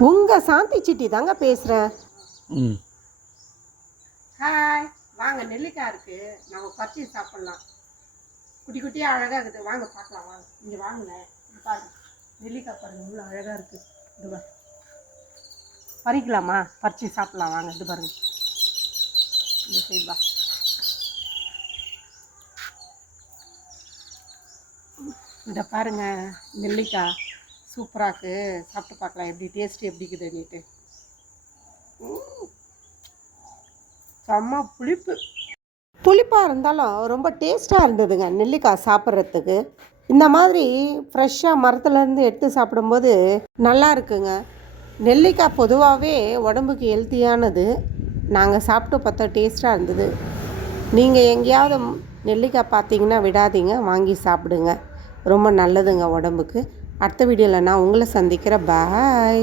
உங்கள் சாந்தி சிட்டி தாங்க பேசுகிறேன் ம். ஹாய் வாங்க நெல்லிக்காய் இருக்கு. நம்ம பறிச்சு சாப்பிட்லாம். குட்டி குட்டியாக அழகாக இருக்குது. வாங்க பார்க்கலாம். வாங்க. இங்கே வாங்கல இங்க பாருங்க நெல்லிக்காய் பாருங்க. இவ்வளோ அழகாக இருக்குது இது பாருங்க பறிக்கலாமா? பறிச்சு சாப்பிட்லாம். வாங்க இது பாருங்க. இந்த சைடு வா. இந்த பாருங்க. நெல்லிக்காய். சூப்பராக இருக்கு. சாப்பிட்டு பார்க்கலாம். எப்படி டேஸ்ட் எப்படி இருக்குதுன்னுட்டு. ம். செம்ம புளிப்பு. புளிப்பாக இருந்தாலும் ரொம்ப டேஸ்ட்டாக இருந்ததுங்க. நெல்லிக்காய் சாப்பிட்றதுக்கு. இந்த மாதிரி ஃப்ரெஷ்ஷாக மரத்துலேருந்து எடுத்து சாப்பிடும்போது நல்லா இருக்குங்க. நெல்லிக்காய் பொதுவாகவே உடம்புக்கு ஹெல்த்தியானது நாங்கள் சாப்பிட்டு பார்த்தா டேஸ்ட்டாக இருந்தது. நீங்கள் எங்கேயாவது நெல்லிக்காய் பார்த்தீங்கன்னா விடாதீங்க. வாங்கி சாப்பிடுங்க. ரொம்ப நல்லதுங்க உடம்புக்கு. அடுத்த வீடியோவில் நான் உங்களை சந்திக்கிறேன். பாய்